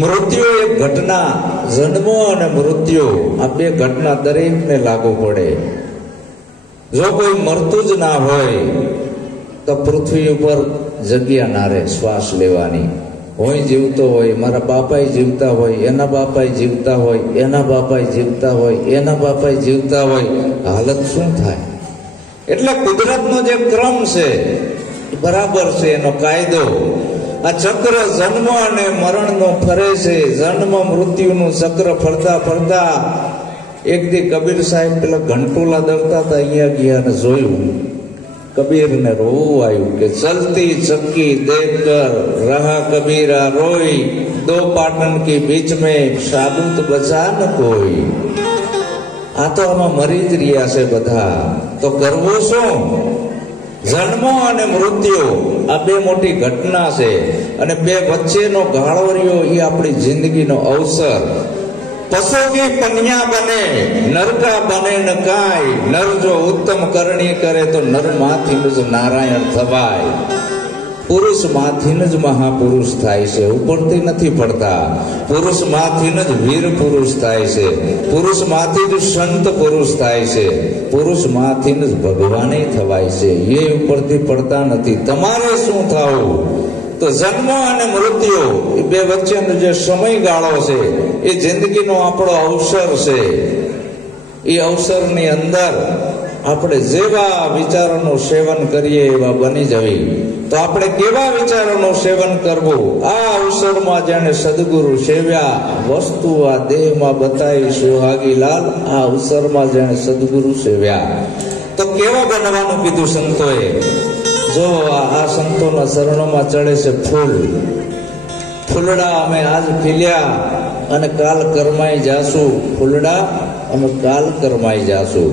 મૃત્યુ એક ઘટના, જન્મો અને મૃત્યુ આ બે ઘટના દરેકને લાગુ પડે. જો કોઈ મરતું જ ના હોય તો પૃથ્વી ઉપર જગ્યા ના રહે શ્વાસ લેવાની. હું જીવતો હોય, મારા બાપાએ જીવતા હોય, એના બાપાએ જીવતા હોય, એના બાપાએ જીવતા હોય, એના બાપાએ જીવતા હોય, હાલત શું થાય? એટલે કુદરતનો જે ક્રમ છે બરાબર છે, એનો કાયદો. આ ચક્ર જન્મ અને મરણનો ફરે છે. જન્મ મૃત્યુનું ચક્ર ફરતા ફરતા એક દી કબીર સાહેબ પેલા ઘંટોલા દળતા હતા, અહીંયા ગયા ને જોયું. કબીરને રોવું આવ્યું કે ચલતી ચક્કી દેખ કર રહા કબીરા રોઈ, દો પાટણ કી બીચ में સાબુત બચા ન કોઈ. આ તો આમાં મરી જ રહ્યા છે બધા, તો કરવું શું? જન્મો અને મૃત્યુ આ બે મોટી ઘટના છે, અને બે વચ્ચેનો ગાળો રહ્યો એ આપણી જિંદગીનો અવસર. પશુ કી કન્યા બને નર કા બને ન કાય, નર જો ઉત્તમ કરણી કરે તો નર માંથી જ નારાયણ થવાય. પુરુષ માંથી જ મહાપુરુષ થાય છે, ઉપરથી નથી પડતા. પુરુષ માંથી જ વીર પુરુષ થાય છે, પુરુષ માંથી જ સંત પુરુષ થાય છે, પુરુષ માંથી જ ભગવાને થવાય છે. એ ઉપરથી પડતા નથી. તમારે શું થવું? તો જન્મ અને મૃત્યુ એ બે વચ્ચેનો જે સમયગાળો છે એ જિંદગીનો આપણો અવસર છે. એ અવસરની અંદર આપણે જેવા વિચારોનું સેવન કરીએ એવા બની જવી. તો આપણે કેવા વિચારોનું સેવન કરવું? આ અવસરમાં જેને સદગુરુ સેવ્યા, વસ્તુ આ દેહમાં બતાવી સુહાગી લાલ. આ અવસરમાં જેને સદગુરુ સેવ્યા, તો કેવા બનવાનું કીધું સંતોએ? જો આ સંતોના ચરણોમાં ચડે છે ફૂલ. ફૂલડા અમે આજ ખીલ્યા અને કાલ કરમાઈ જાશું. ફૂલડા અમે કાલ કરમાઈ જાશું.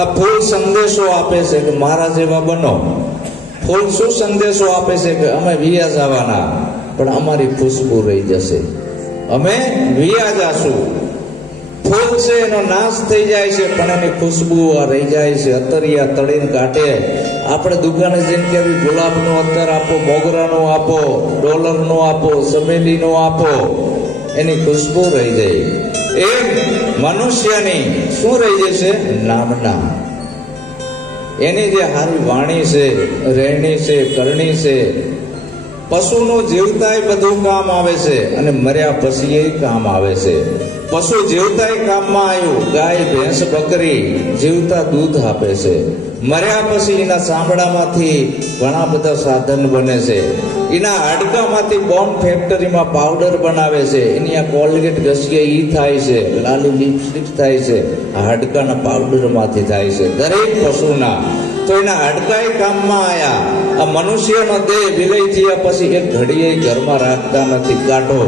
આ ફૂલ સંદેશો આપે છે કે મારા જેવા બનો. ફૂલ શું સંદેશો આપે છે? કે અમે વિયા જવાના, પણ અમારી ખુશ્બુ રહી જશે, અમે વિયા જાશું. ફૂલ છે એનો નાશ થઈ જાય છે, પણ એની ખુશ્બુ રહી જાય છે. અતરિયા તળીને કાઢે. આપણે દુકાને જઈને કે ગુલાબનું અત્તર આપો, મોગરાનું આપો, ડોલરનું આપો, ચમેલીનું આપો, એની ખુશ્બુ રહી જાય. એ મનુષ્યની શું રહી જશે? નામના. એની જે હારી વાણી છે, રહેણી છે, કરણી છે. પશુનું જીવતાય બધું કામ આવે છે, અને મર્યા પછી એ કામ આવે છે. પશુ જીવતાય કામમાં આવ્યું. ગાય, ભેંસ, બકરી જીવતા દૂધ આપે છે. મર્યા પછી એના ચામડામાંથી ઘણા બધા સાધન બને છે. એના હાડકામાંથી બોમ્બ ફેક્ટરીમાં પાવડર બનાવે છે. એની આ કોલગેટ ઘસીએ ઈ થાય છે, લાલી લિપસ્ટિક થાય છે, આ હાડકાના પાવડરમાંથી થાય છે દરેક પશુના. તો એના હાડકાય કામમાં આયા. આ મનુષ્યનો દેહ વિલય થયા પછી એક ઘડીએ ઘરમાં રાખતા નથી. કાઢો,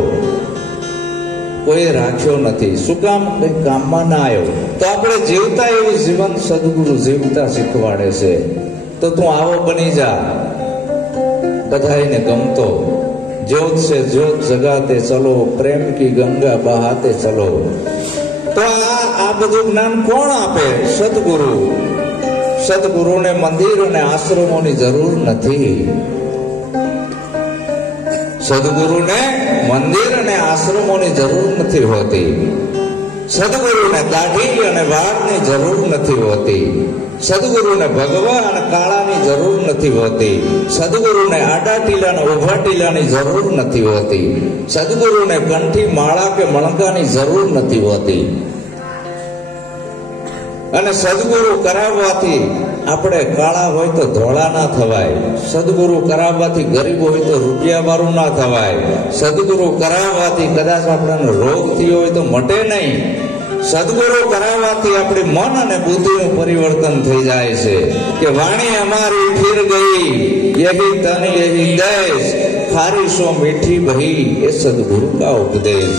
કોઈ રાખ્યો નથી. શું કામ? કઈ કામમાં ના આવ્યો. તો આપણે જીવતા એવું જીવન સદગુરુ જીવતા શીખવાડે છે. તો તું આવો બની જા, બધાઈને ગમતો. જ્યોત છે જ્યોત જગાતે ચલો, પ્રેમ કી ગંગા બહાતે ચલો. તો આ બધું જ્ઞાન કોણ આપે? સદગુરુ. સદગુરુને મંદિર અને આશ્રમોની જરૂર નથી. સદગુરુને મંદિર અને આશ્રમોની જરૂર નથી હોતી. સદગુરુને દાઢી અને વાળની જરૂર નથી હોતી. સદગુરુને ભગવા અને કાળાની જરૂર નથી હોતી. સદગુરુને આડા ટીલા અને ઉભા ટીલાની જરૂર નથી હોતી. સદગુરુને કંઠી, માળા કે મણકાની જરૂર નથી હોતી. અને સદગુરુ કરાવવાથી આપણે કાળા હોય તો ધોળા ના થવાય. સદગુરુ કરાવવાથી ગરીબ હોય તો રૂપિયા વાળું ના થવાય. સદગુરુ કરાવવાથી કદાચ આપણને રોગ થયો હોય તો મટે નહીં. સદગુરુ કરાવવાથી આપણી મન અને બુદ્ધિનું પરિવર્તન થઈ જાય છે. કે વાણી અમારી ફિર ગઈ, યહી તન યહી દેશ, ખારી સો મીઠી બહી, એ સદગુરુ કા ઉપદેશ.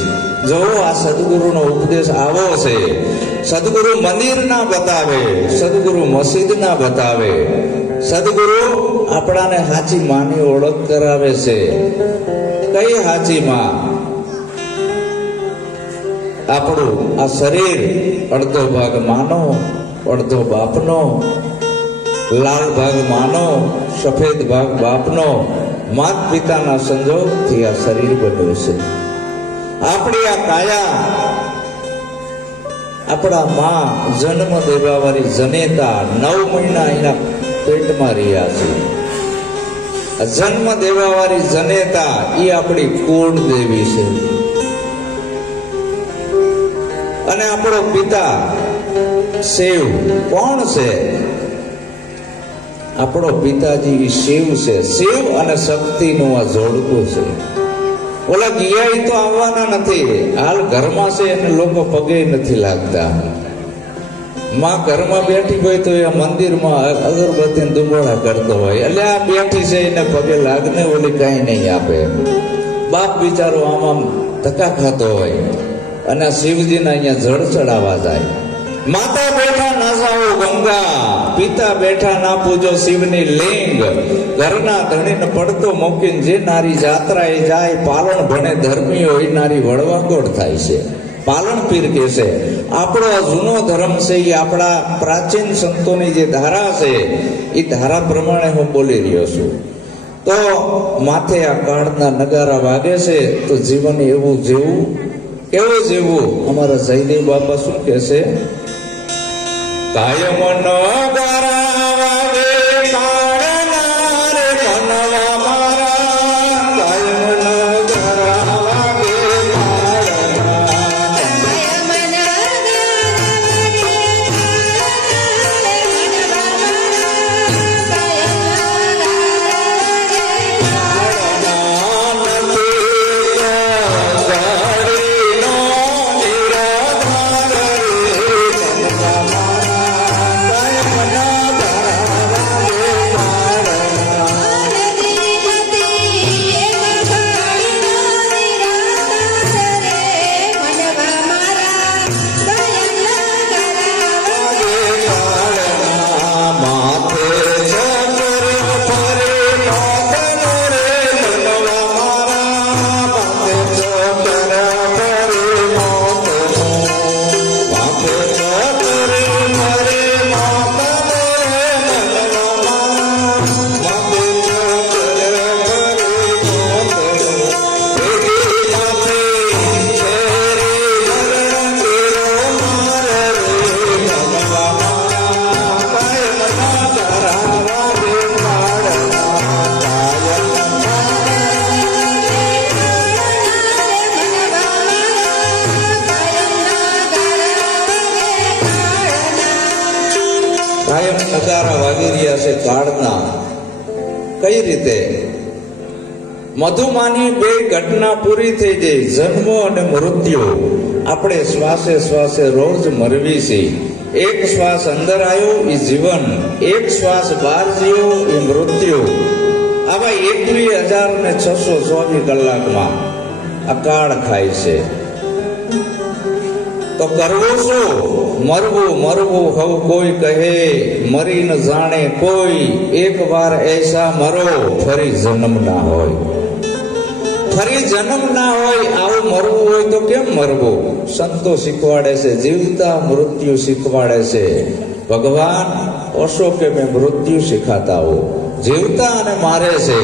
જો આ સદગુરુનો ઉપદેશ આવો છે. સદગુરુ મંદિર ના બતાવે, સદગુરુ મસ્જિદ ના બતાવે. સદગુરુ આપણાને હાચી માની ઓળખ કરાવે છે. કઈ હાચી માં? આપણું આ શરીર અડધો ભાગ માનો, અડધો બાપનો. લાલ ભાગ માનો, સફેદ ભાગ બાપનો. માત પિતાના સંજોગથી આ શરીર બન્યું છે. આપણી આ કાયા આપણા માં જન્મ દેવા વાળી જનેતા 9 મહિના એના પેટમાં રહ્યા છે. જન્મ દેવા વાળી જનેતા એ આપણી કુળ દેવી છે. અને આપણો પિતા શિવ કોણ છે? આપણો પિતાજી શિવ છે. શિવ અને શક્તિનું આ જોડકું છે. ઓલા ગિયા તો આવવાના નથી, હાલ ઘરમાં છે એને લોકો પગે નથી લાગતા. માં ઘરમાં બેઠી હોય તો એ મંદિરમાં અગરબત્તી દુબોળા કરતો હોય, એટલે આ બેઠી છે એને પગે લાગને ઓલી કઈ નહીં આપે. બાપ બિચારો આમ ધક્કા ખાતો હોય અને શિવજીના અહીંયા જળ ચડાવવા જાય. માતા બેઠા ના જાઓ ગંગા, પિતા બેઠા ના પૂજો શિવની લિંગ. ઘરના ધણીને પડતો મૂકીને જે નારી જાત્રાએ જાય, પાલણ ભણે ધર્મી હોય નારી વળવાગોળ થાય છે. પાલણ પીર કે છે આપણો જૂનો ધર્મ છે, એ આપણા પ્રાચીન સંતોની જે ધારા છે એ ધારા પ્રમાણે હું બોલી રહ્યો છું. તો માથે આ કાળના નગારા વાગે છે તો જીવન એવું જેવું કેવું જેવું. અમારા જયદેવ બાપા શું કે છે? કાયમ નગારા વાગે કાળના રે મનવા મારા, કાયમ નગારા વાગે નગારા વાગી રહ્યા છે કાળના. કઈ રીતે? મધુમાની બે ઘટના પૂરી થઈ ગઈ, જન્મો અને મૃત્યુ. આપણે શ્વાસે શ્વાસે રોજ મરવી છે. એક શ્વાસ અંદર આવ્યો એ જીવન, એક શ્વાસ બહાર ગયો એ મૃત્યુ. આવા 21,624 કલાકમાં આ કાળ ખાય છે. તો કરવું શું? મરવું મરવું હવ કોઈ કહે, મરી ન જાણે કોઈ. એક વાર એસા મરો ફરી જન્મ ના હોય. ફરી જન્મ ના હોય આવું મરવું હોય તો કેમ મરવું? સંતો શીખવાડે છે, જીવતા મૃત્યુ શીખવાડે છે. ભગવાન ઓશો કે મેં મૃત્યુ શીખાતા હો. જીવતા અને મારે છે.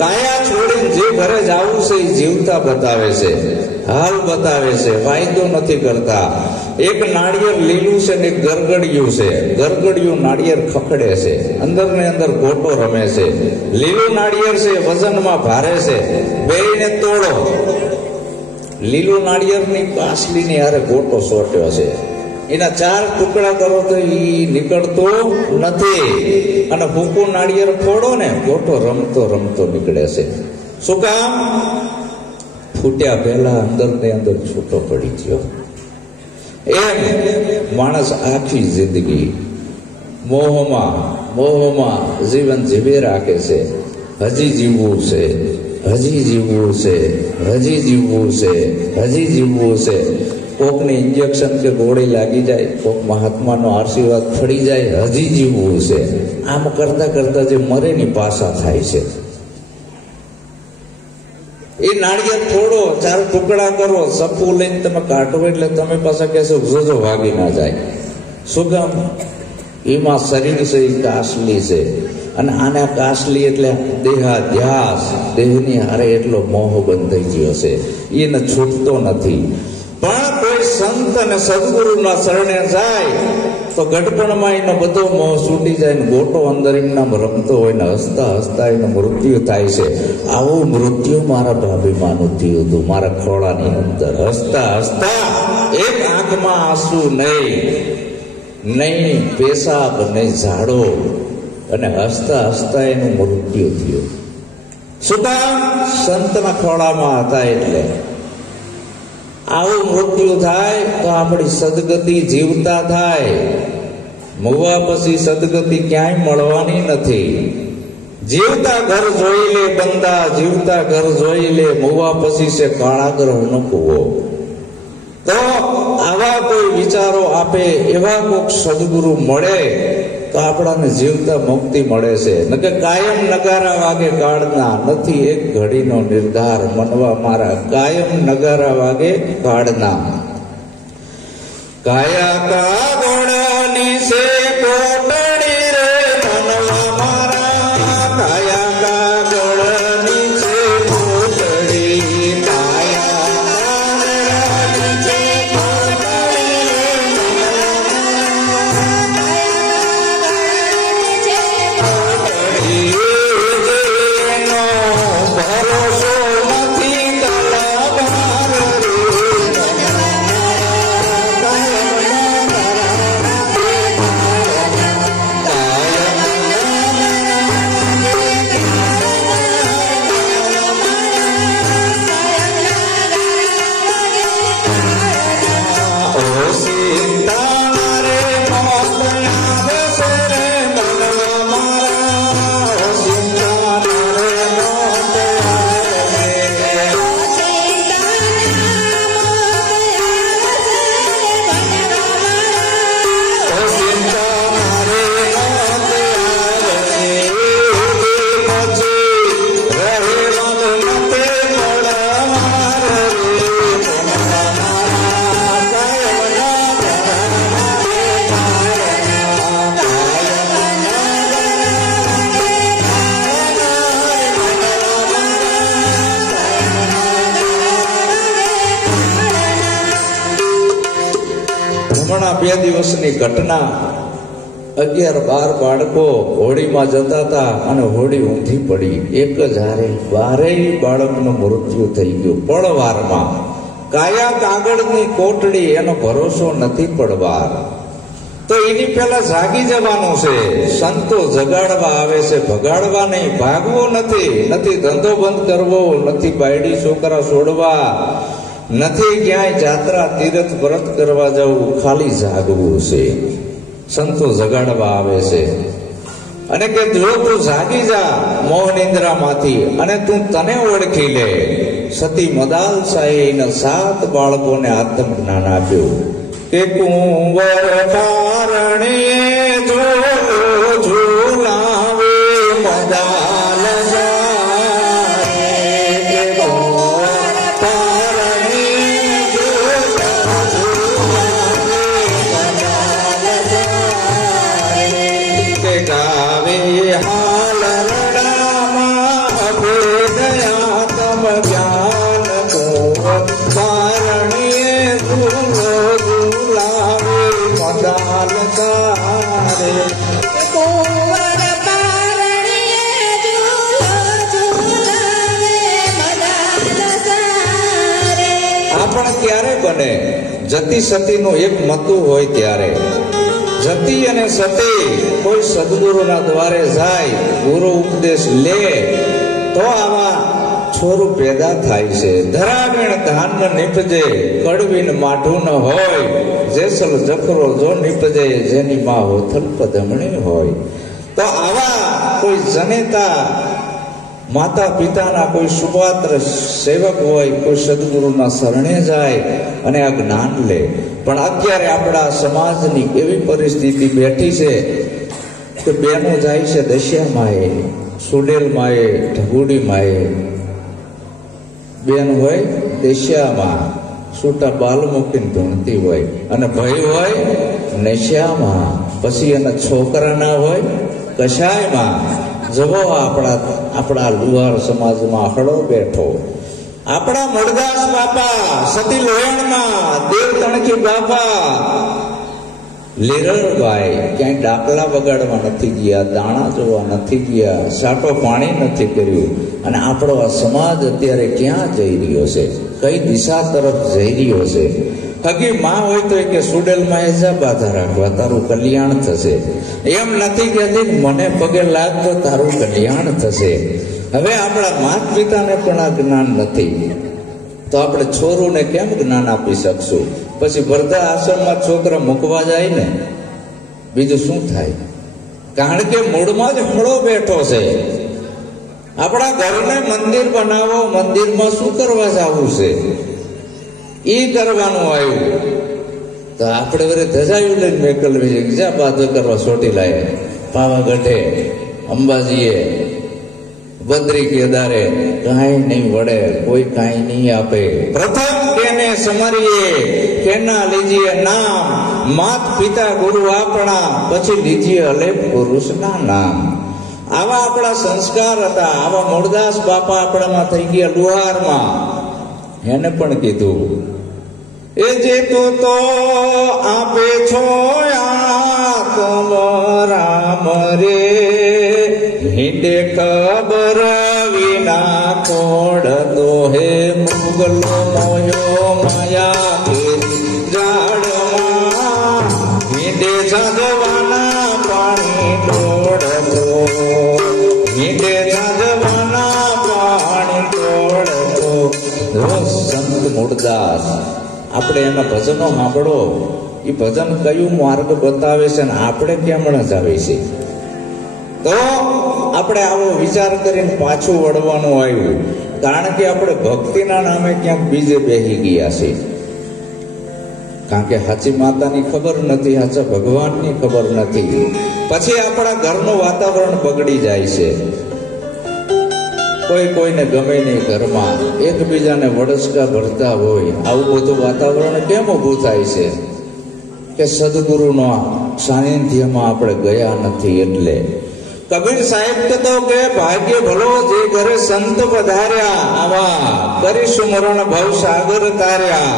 કાયા છોડીને જે ઘરે જવું છે એ જીવતા બતાવે છે, હાલ બતાવે છે, વાયદો નથી કરતા. એક નાળિયેર લીલું છે ને એક ગરગડિયું છે. ગરગડિયું નાળિયેર ખખડે છે, અંદર ને અંદર ગોટો રમે છે. લીલું નાળિયેર છે વજનમાં ભારે છે, બેયને તોડો. લીલું નાળિયેરની કાસલીની હારે ગોટો સોટ્યો છે, એના 4 ટુકડા કરો તો એ નીકળતો નથી. અને ભૂકું નાળિયેર ફોડો ને ગોટો રમતો રમતો નીકળે છે. શું કામ? ફૂટ્યા પહેલા અંદર ને અંદર છૂટો પડી ગયો. એમ માણસ આખી જિંદગી મોહમાં જીવન જીવી રાખે છે. હજી જીવવું છે, હજી જીવવું છે, હજી જીવવું છે, હજી જીવવું છે. કોકને ઇન્જેક્શન કે ગોળી લાગી જાય, કોક મહાત્માનો આશીર્વાદ ફળી જાય, હજી જીવવું છે. આમ કરતા કરતા જે મરે ની પાસા થાય છે. એ નાળિયેર ફોડો, 4 ટુકડા કરો, સપુ લઈને તમે કાઢો એટલે તમે પાછા કહેશો જોજો વાગી ના જાય. શું કામ? એમાં શરીર છે એ કાસલી છે. અને આને કાસલી એટલે દેહાધ્યાસ, દેહની હારે એટલો મોહ બંધાઈ ગયો છે. એને છૂટતો નથી. પણ કોઈ સંત અને સદગુરુના શરણે જાય તો ગઢપણમાં એનો બધો મોહ છૂટી જાય ને ગોટો અંદર એમનામ રમતો હોય ને હસતા હસતા એનું મૃત્યુ થાય છે. આવું મૃત્યુ મારા ભાભીમાનું થયું હતું, મારા ખોળાની અંદર હસતા હસતા, એક આંખમાં આંસુ નહીં પેશાબ નહીં ઝાડો, અને હસતા હસતા એનું મૃત્યુ થયું. શું કામ? સંતના ખોળામાં હતા એટલે. આવું મૃત્યુ થાય તો આપણી સદગતિ જીવતા થાય. મુવા પછી સદગતિ ક્યાંય મળવાની નથી. જીવતા ઘર જોઈ લે બંદા, જીવતા ઘર જોઈ લે, મુવા પછી છે કાળાગર ન કૂવો. તો આવા કોઈ વિચારો આપે એવા કોઈક સદગુરુ મળે તો આપણાને જીવતા મુક્તિ મળે છે. નકે કાયમ નગારા વાગે કાળના, નથી એક ઘડીનો નિર્ધાર મનવા મારા, કાયમ નગારા વાગે કાળના. કાયા કાગળની છે કોટડી રે મનવા મારા, કાયા કાગળની છે કોટડી, કાયા કાગળની છે કોટડી રે એનો ભરોસો નથી તલવાર રે. હમણાં 2 દિવસની ઘટના, 11-12 બાળકો હોડીમાં જતા હતા અને હોડી ઊંધી પડી. એક જ હારે 12 બાળકનું મૃત્યુ થઈ ગયું પળવારમાં. કાયા કાગળની કોટડી, એનો ભરોસો નથી પડવાર. તો એની પહેલા જાગી જવાનું છે. સંતો જગાડવા આવે છે, ભગાડવા નહીં. ભાગવો નથી ધંધો બંધ કરવો, નથી બાયડી છોકરા છોડવા, નથી ક્યાંય જાત્રા તીર્થ વ્રત કરવા જવું, ખાલી જાગવું છે. સંતો જગાડવા આવે છે અને કે જો તું જાગી જા મોહ નિંદ્રામાંથી અને તું તને ઓળખી લે. સતી મદાલસાએ એના 7 બાળકોને આત્મજ્ઞાન આપ્યું કે કુંવર પારણીએ ઝૂલાવે મદાલસા. ક્યારે બને? જતી સતીનું એક મતું હોય ત્યારે. જતી અને સતી કોઈ સદગુરુના દ્વારે જાય, ગુરુ ઉપદેશ લે તો આવા છોરું પેદા થાય છે. ધરાવીણ ધાન નીપજે, કડવીન માઠું ન હોય, જેસલ જખરો જો નીપજે, જેની માં હોથલ પદમણી હોય. તો આવા કોઈ જનેતા માતા પિતાના કોઈ સુપાત્ર સેવક હોય, કોઈ સદગુરુના શરણે જાય અને આ જ્ઞાન લે. પણ અત્યારે આપણા સમાજની એવી પરિસ્થિતિ બેઠી છે કે બેનો જાય છે દશિયામાએ, સુડેલમાએ, ઢગુડીમાએ. બેન હોય દશિયામાં, છૂટા બાલ મૂકીને ધૂણતી હોય, અને ભાઈ હોય નશિયામાં, પછી એના છોકરા ના હોય કશાયમાં. જવો આપણા લુહાર સમાજમાં હળો બેઠો. આપણા મૂળદાસ બાપા સતી લોયણમાં દેવ તણકી બાપા લીરણભાઈ ક્યાંય ડાકલા વગાડવા નથી ગયા, દાણા જોવા નથી ગયા, સાટો પાણી નથી કર્યું. અને આપણો આ સમાજ અત્યારે ક્યાં જઈ રહ્યો છે, કઈ દિશા તરફ જઈ રહ્યો છે? હગી માં હોય તો કે સુડેલમાં એ જા બાધા રાખવા, તારું કલ્યાણ થશે. એમ નથી કહેતી મને પગે લાગ તો તારું કલ્યાણ થશે. હવે આપણા માતા પિતાને પણ આ જ્ઞાન નથી તો આપણે છોરુને કેમ જ્ઞાન આપી શકશું? પછી વૃદ્ધા આશ્રમમાં છોકરા મૂકવા જાય ને, બીજું શું થાય? કારણ કે મૂળમાં જ હળો બેઠો છે. આપણા ઘરને મંદિર બનાવો, મંદિરમાં શું કરવા જવું છે એ કરવાનું આવ્યું. તો આપણે વરે ધજાયું લઈને મેકલવી જ્યાં બાધો કરવા સોટી લાય, પાવાગઢે, અંબાજીએ, બદ્રી કેદારે કાંઈ નહીં વડે, કોઈ કાંઈ નહીં આપે. પ્રથમ કેને સમરીએ, કેના લીજીએ નામ, માત પિતા ગુરુ આપણા, પછી લીજીએ અલેપ પુરુષના નામ. આવા આપણા સંસ્કાર હતા. આવા મૂળદાસ બાપા આપણામાં થઈ ગયા લુહારમાં. એને પણ કીધું એ જે તું તો આપે છો આત્મ રામ રે, હિંડે ખબર વિના ખોડતો હે મુગલો મોયો માયા કેરી ઝાડમાં, હિંડે ઝાડવાના પાણી તોડતો, હિંડે ઝાડવાના પાણી તોડતો. સંત મૂળદાસ, આપણે એના ભજનો સાંભળો. એ ભજન કયું માર્ગ બતાવે છે ને આપણે કેમ જ આવે છે? તો આપણે આવો વિચાર કરીને પાછું વળવાનું આવ્યું. કારણ કે આપણે ભક્તિના નામે ક્યાંક બીજે બેસી ગયા છે. કારણ કે સાચી માતાની ખબર નથી, સાચા ભગવાનની ખબર નથી. પછી આપણા ઘરનું વાતાવરણ બગડી જાય છે. કોઈ કોઈને ગમે નહીં, ઘરમાં એકબીજાને વડસકા ભરતા હોય. આવું બધું વાતાવરણ કેમ ઊભું થાય છે? કે સદગુરુનો સાનિધ્યમાં આપણે ગયા નથી. એટલે કબીર સાહેબ કહેતો કે ભાગ્ય ભલો જે ઘરે સંત પધાર્યા, આવા કરી સુમરણ ભવ સાગર તાર્યા.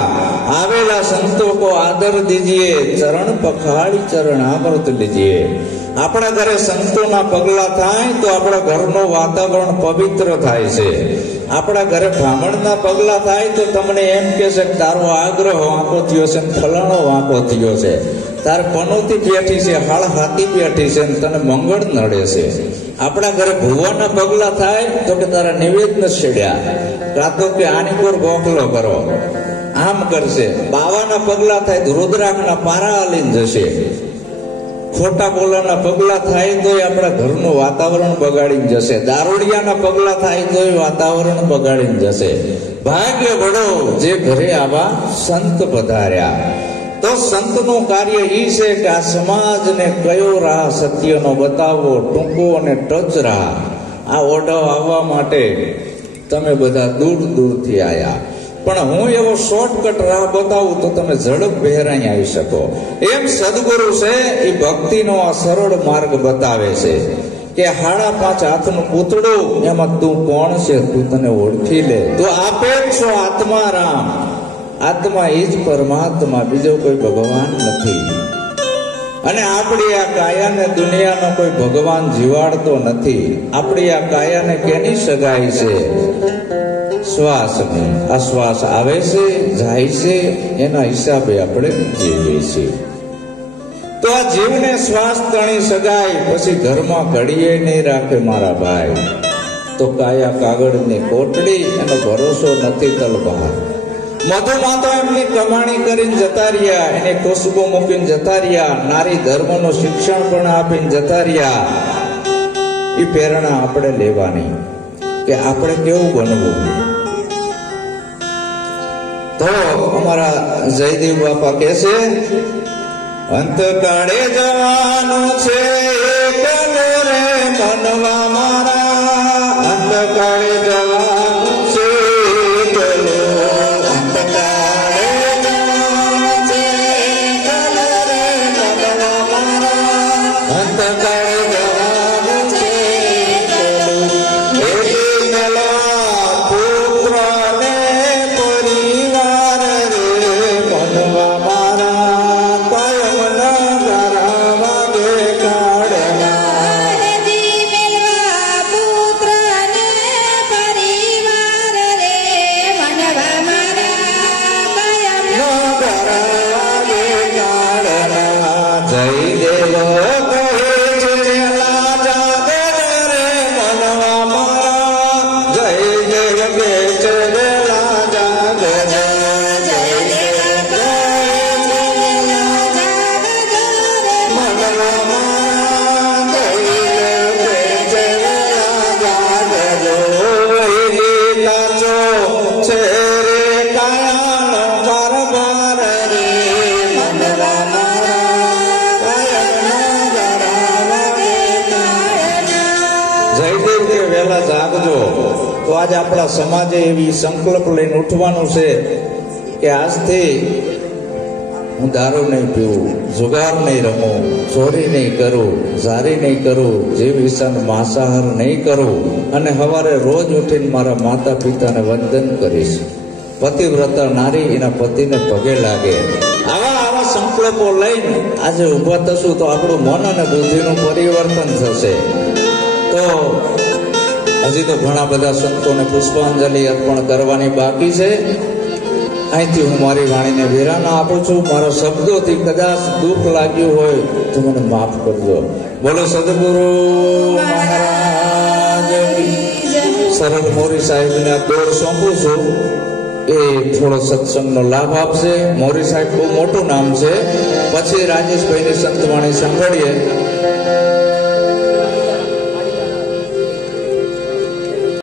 આવેલા સંતો કો આદર દીજીએ, ચરણ પખાળી ચરણ અમૃત લીજીએ. આપણા ઘરે સંતોના પગલા થાય તો આપણા ઘરનું વાતાવરણ પવિત્ર થાય છે. આપણા ઘરે બ્રાહ્મણના પગલા થાય તો તમને એમ કે છે કે તારો આગ્રહ વાંકો થયો છે, ફલાણો વાંકો થયો છે, તાર પનોતી બેઠી છે, હાળ હાથી બેઠી છે, તને મંગળ નડે છે. આપણા ઘરે ભુવાના પગલા થાય તો કે તારા નિવેદન છેડ્યા, કાં તો કે આની પર ગોખલો કરો, આમ કરશે. બાવાના પગલા થાય તો રુદ્રાક્ષના પારા હાલીને જશે. ખોટા બોલાના પગલા થાય તો આપણા ઘરનું વાતાવરણ બગાડીને જશે. દારૂડિયાના પગલા થાય તો વાતાવરણ બગાડીને જશે. ભાગ્ય વડો જે ઘરે આવા સંત પધાર્યા. તો સંતનું કાર્ય એ છે કે આ સમાજને કયો રાહ સત્યનો બતાવવો, ટૂંકો અને ટચ રાહ. આ ઓઢો આવવા માટે તમે બધા દૂર દૂરથી આવ્યા, પણ હું એવો શોર્ટકટ રાહ બતાવું તો તમે ઝડપ બહેરાઈ આવી શકો. એમ સદગુરુ છે એ ભક્તિનો આ સરળ માર્ગ બતાવે છે કે 5.5 હાથનું પૂતળું, એમાં તું કોણ છે તું તને ઓળખી લે. તું આપે છો આત્મા રામ. આત્મા એ જ પરમાત્મા, બીજો કોઈ ભગવાન નથી. અને આપણી આ કાયાને દુનિયાનો કોઈ ભગવાન જીવાડતો નથી. આપણી આ કાયાને કેની સગાઈ છે? શ્વાસની. આ શ્વાસ આવે છે, જાય છે, એના હિસાબે આપણે જીવીએ છીએ. તો આ જીવને શ્વાસ તણી સગાઈ, પછી ઘરમાં ઘડીએ નહીં રાખે મારા ભાઈ. તો કાયા કાગળની કોટડી, એનો ભરોસો નથી તલવાર. મધુમાં તો એમની કમાણી કરીને જતા રહ્યા, એને ખુશ્બુ મૂકીને જતા રહ્યા, નારી ધર્મનું શિક્ષણ પણ આપીને જતા રહ્યા. એ પ્રેરણા આપણે લેવાની કે આપણે કેવું બનવું. તો અમારા જયદેવ બાપા કહે છે, અંતકાળે જવાનું છે એકલો રે મનવા મારા, અંતકાળે જવાનું છે એકલો, અંતકાળે જવાનું છે એકલો રે મનવા મારા, અંતકાળે જવાનું છે એકલો. એથી મેળવા પુત્રને રાખજો. તો આજે આપણા સમાજે એવી સંકલ્પ લઈને ઉઠવાનું છે કે આજથી હું દારૂ નહીં પીવું, જુગાર નહીં રમું, ચોરી નહીં કરું, ઝારી નહીં કરું, જીવ હિંસાનો માંસાહાર નહીં કરું, અને સવારે રોજ ઉઠીને મારા માતા પિતાને વંદન કરીશ. પતિવ્રતા નારી એના પતિને પગે લાગે. આવા સંકલ્પો લઈને આજે ઊભા થશું તો આપણું મન અને બુદ્ધિનું પરિવર્તન થશે. તો હજી તો ઘણા બધા સંતોને પુષ્પાંજલિ અર્પણ કરવાની બાકી છે. અહીંથી હું મારી વાણીને વિરામ આપું છું. મારા શબ્દોથી કદાચ દુઃખ લાગ્યું હોય તો મને માફ કરજો. બોલો સદગુરુ મહારાજ. સરળ મોરી સાહેબને આ દોર સોંપું છું. એ થોડો સત્સંગનો લાભ આપશે. મોરી સાહેબ બહુ મોટું નામ છે. પછી રાજેશભાઈની સંતવાણી સાંભળીએ.